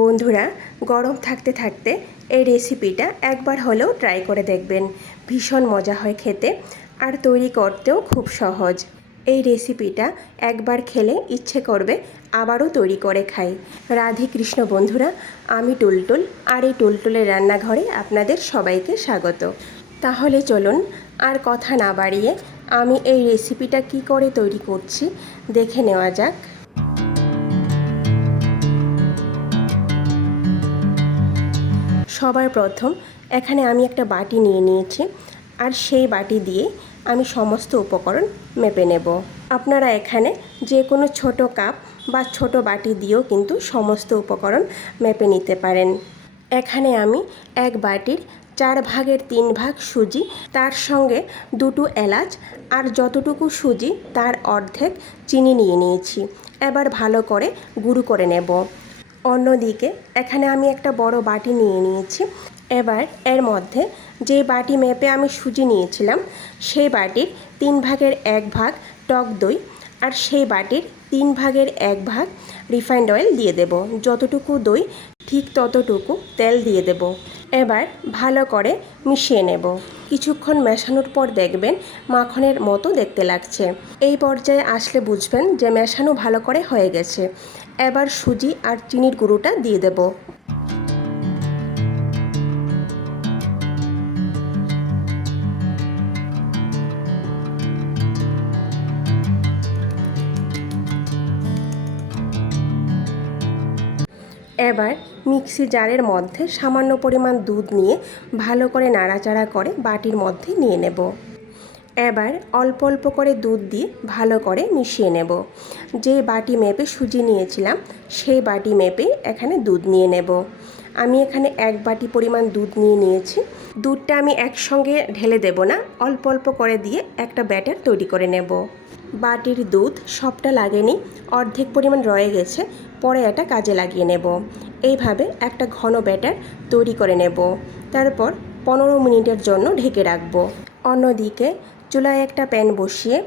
বন্ধুরা, গরম থাকতে থাকতে এই রেসিপিটা একবার হলেও ট্রাই করে দেখবেন। ভীষণ মজা হয় খেতে, আর তৈরি করতেও খুব সহজ। এই রেসিপিটা একবার খেলে ইচ্ছে করবে আবারও তৈরি করে খাই। রাধে কৃষ্ণ বন্ধুরা, আমি টুলটুল, আর এই টুলটুলের রান্নাঘরে আপনাদের সবাইকে স্বাগত। তাহলে চলুন আর কথা না বাড়িয়ে আমি এই রেসিপিটা কি করে তৈরি করছি দেখে নেওয়া যাক। সবার প্রথম এখানে আমি একটা বাটি নিয়ে নিয়েছি, আর সেই বাটি দিয়ে আমি সমস্ত উপকরণ মেপে নেব। আপনারা এখানে যে কোনো ছোট কাপ বা ছোট বাটি দিয়েও কিন্তু সমস্ত উপকরণ মেপে নিতে পারেন। এখানে আমি এক বাটির 4/3 ভাগ সুজি, তার সঙ্গে 2টো এলাচ আর যতটুকু সুজি তার অর্ধেক চিনি নিয়ে নিয়েছি। এবার ভালো করে গুঁড়ো করে নেব। অন্যদিকে এখানে আমি একটা বড় বাটি নিয়ে নিয়েছি। এবার এর মধ্যে যে বাটি মেপে আমি সুজি নিয়েছিলাম সেই বাটির 3/1 ভাগ টক দই, আর সেই বাটির 3/1 ভাগ রিফাইন্ড অয়েল দিয়ে দেব। যতটুকু দই ঠিক ততটুকু তেল দিয়ে দেব। এবার ভালো করে মিশিয়ে নেব। কিছুক্ষণ মেশানোর পর দেখবেন মাখনের মতো দেখতে লাগছে। এই পর্যায়ে আসলে বুঝবেন যে মেশানো ভালো করে হয়ে গেছে। এবার সুজি আর চিনির গুঁড়োটা দিয়ে দেব। এবার মিক্সি জারের মধ্যে সামান্য পরিমাণ দুধ নিয়ে ভালো করে নাড়াচাড়া করে বাটির মধ্যে নিয়ে নেব। এবার অল্প অল্প করে দুধ দিয়ে ভালো করে মিশিয়ে নেব। যে বাটি মেপে সুজি নিয়েছিলাম সেই বাটি মেপেই এখানে দুধ নিয়ে নেব। আমি এখানে 1 বাটি পরিমাণ দুধ নিয়ে নিয়েছি। দুধটা আমি একসঙ্গে ঢেলে দেব না, অল্প অল্প করে দিয়ে একটা ব্যাটার তৈরি করে নেব। বাটির দুধ সবটা লাগেনি, অর্ধেক পরিমাণ রয়ে গেছে, পরে এটা কাজে লাগিয়ে নেব। এইভাবে একটা ঘন ব্যাটার তৈরি করে নেব। তারপর 15 মিনিটের জন্য ঢেকে রাখবো। অন্যদিকে চুলায় একটা প্যান বসিয়ে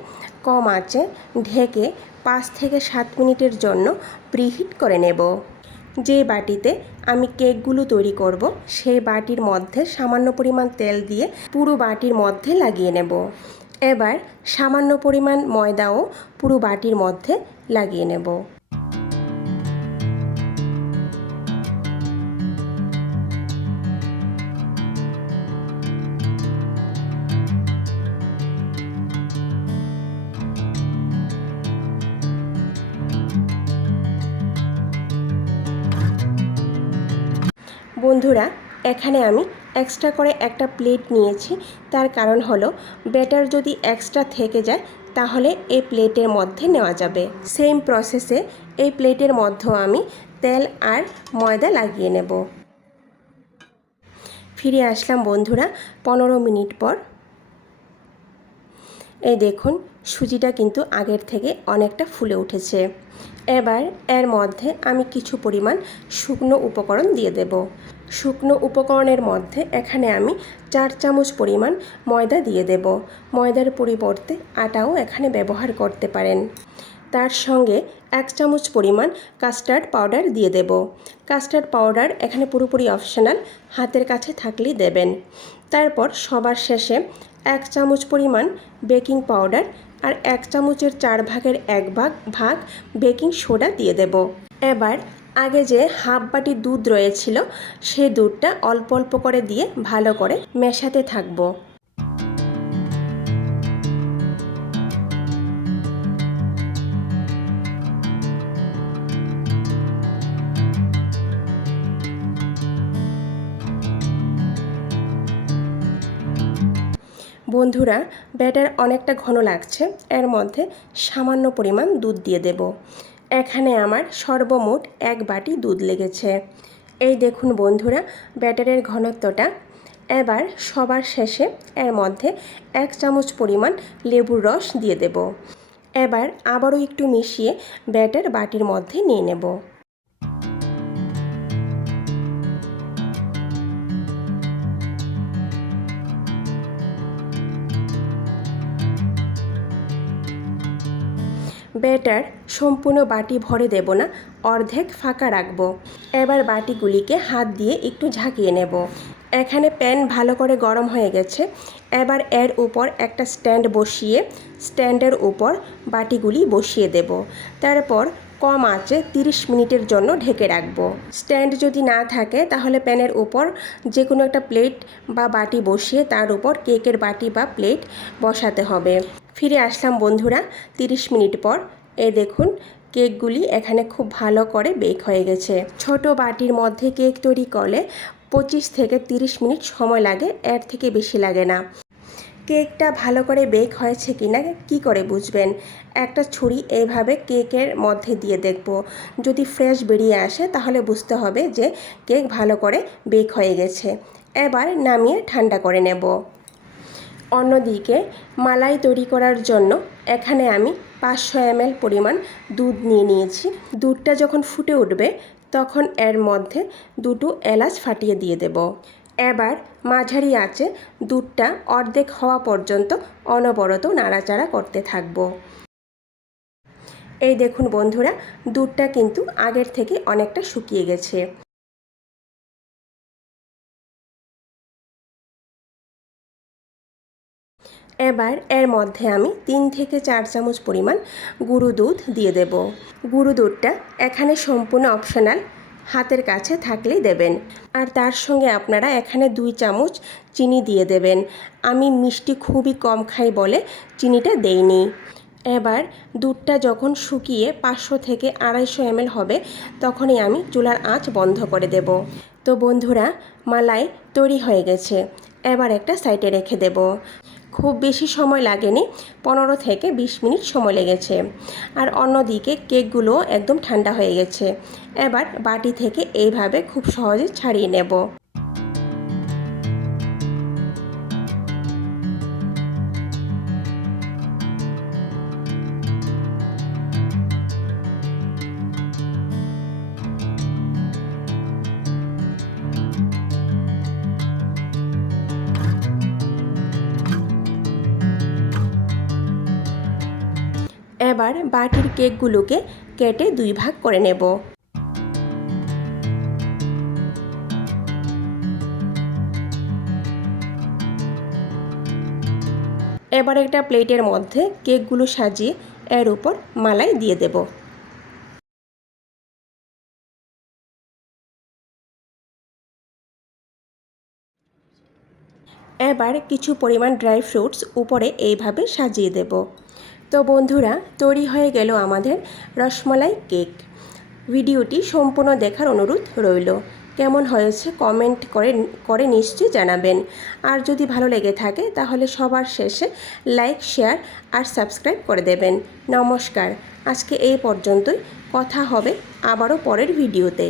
কম আঁচে ঢেকে 5 থেকে 7 মিনিটের জন্য প্রিহিট করে নেব। যে বাটিতে আমি কেকগুলো তৈরি করব সেই বাটির মধ্যে সামান্য পরিমাণ তেল দিয়ে পুরো বাটির মধ্যে লাগিয়ে নেব। এবার সামান্য পরিমাণ ময়দাও পুরো বাটির মধ্যে লাগিয়ে নেব। বন্ধুরা, এখানে আমি এক্সট্রা করে একটা প্লেট নিয়েছি। তার কারণ হলো ব্যাটার যদি এক্সট্রা থেকে যায় তাহলে এই প্লেটের মধ্যে নেওয়া যাবে। সেম প্রসেসে এই প্লেটের মধ্যেও আমি তেল আর ময়দা লাগিয়ে নেব। ফিরে আসলাম বন্ধুরা 15 মিনিট পর। এই দেখুন সুজিটা কিন্তু আগের থেকে অনেকটা ফুলে উঠেছে। এবার এর মধ্যে আমি কিছু পরিমাণ শুকনো উপকরণ দিয়ে দেব। শুকনো উপকরণের মধ্যে এখানে আমি 4 চামচ পরিমাণ ময়দা দিয়ে দেব। ময়দার পরিবর্তে আটাও এখানে ব্যবহার করতে পারেন। তার সঙ্গে 1 চামচ পরিমাণ কাস্টার্ড পাউডার দিয়ে দেব। কাস্টার্ড পাউডার এখানে পুরোপুরি অপশনাল, হাতের কাছে থাকলেই দেবেন। তারপর সবার শেষে 1 চামচ পরিমাণ বেকিং পাউডার আর 1 চামচের 4/1 ভাগ বেকিং সোডা দিয়ে দেব। এবার আগে যে হাফ বাটি দুধ রয়েছিল সেই দুধটা অল্প অল্প করে দিয়ে ভালো করে মেশাতে থাকবো। বন্ধুরা, ব্যাটার অনেকটা ঘন লাগছে, এর মধ্যে সামান্য পরিমাণ দুধ দিয়ে দেব। এখানে আমার সর্বমোট 1 বাটি দুধ লেগেছে। এই দেখুন বন্ধুরা ব্যাটারের ঘনত্বটা। এবার সবার শেষে এর মধ্যে 1 চামচ পরিমাণ লেবুর রস দিয়ে দেব। এবার আবারও একটু মিশিয়ে ব্যাটার বাটির মধ্যে নিয়ে নেব। ব্যাটার সম্পূর্ণ বাটি ভরে দেব না, অর্ধেক ফাঁকা রাখবো। এবার বাটিগুলিকে হাত দিয়ে একটু ঝাঁকিয়ে নেব। এখানে প্যান ভালো করে গরম হয়ে গেছে। এবার এর উপর একটা স্ট্যান্ড বসিয়ে স্ট্যান্ডের উপর বাটিগুলি বসিয়ে দেব। তারপর কম আঁচে 30 মিনিটের জন্য ঢেকে রাখবো। স্ট্যান্ড যদি না থাকে তাহলে প্যানের উপর যে কোনো একটা প্লেট বা বাটি বসিয়ে তার উপর কেকের বাটি বা প্লেট বসাতে হবে। ফিরে আসলাম বন্ধুরা 30 মিনিট পর। এই দেখুন কেকগুলি এখানে খুব ভালো করে বেক হয়ে গেছে। ছোট বাটির মধ্যে কেক তৈরি করলে 25 থেকে 30 মিনিট সময় লাগে, এর থেকে বেশি লাগে না। কেকটা ভালো করে বেক হয়েছে কিনা কি করে বুঝবেন? একটা ছুরি এইভাবে কেকের মধ্যে দিয়ে দেখব। যদি ফ্রেশ বেরিয়ে আসে তাহলে বুঝতে হবে যে কেক ভালো করে বেক হয়ে গেছে। এবার নামিয়ে ঠান্ডা করে নেব। অন্যদিকে মালাই তৈরি করার জন্য এখানে আমি 500 ml পরিমাণ দুধ নিয়ে নিয়েছি। দুধটা যখন ফুটে উঠবে তখন এর মধ্যে 2টো এলাচ ফাটিয়ে দিয়ে দেব। এবার মাঝারি আঁচে দুধটা অর্ধেক হওয়া পর্যন্ত অনবরত নাড়াচাড়া করতে থাকব। এই দেখুন বন্ধুরা, দুধটা কিন্তু আগের থেকে অনেকটা শুকিয়ে গেছে। এবার এর মধ্যে আমি 3 থেকে 4 চামচ পরিমাণ গুঁড়ো দুধ দিয়ে দেব। গুঁড়ো দুধটা এখানে সম্পূর্ণ অপশনাল, হাতের কাছে থাকলেই দেবেন। আর তার সঙ্গে আপনারা এখানে 2 চামচ চিনি দিয়ে দেবেন। আমি মিষ্টি খুবই কম খাই বলে চিনিটা দেইনি। এবার দুধটা যখন শুকিয়ে 500 থেকে 250 ml হবে তখনই আমি চুলার আঁচ বন্ধ করে দেব। তো বন্ধুরা, মালাই তৈরি হয়ে গেছে। এবার একটা সাইডে রেখে দেব। খুব বেশি সময় লাগেনি, 15 থেকে 20 মিনিট সময় লেগেছে। আর অন্যদিকে কেকগুলো একদম ঠান্ডা হয়ে গেছে। এবার বাটি থেকে এইভাবে খুব সহজে ছাড়িয়ে নেব। এবার বাটির কেকগুলোকে কেটে 2 ভাগ করে নেব। এবার একটা প্লেটের মধ্যে কেকগুলো সাজিয়ে এর উপর মালাই দিয়ে দেব। এবার কিছু পরিমাণ ড্রাই ফ্রুটস উপরে এইভাবে সাজিয়ে দেব। তো বন্ধুরা, তৈরি হয়ে গেল আমাদের রসমালাই কেক। ভিডিওটি সম্পূর্ণ দেখার অনুরোধ রইল। কেমন হয়েছে কমেন্ট করে নিশ্চয়ই জানাবেন। আর যদি ভালো লেগে থাকে তাহলে সবার শেষে লাইক, শেয়ার আর সাবস্ক্রাইব করে দেবেন। নমস্কার, আজকে এই পর্যন্তই। কথা হবে আবারও পরের ভিডিওতে।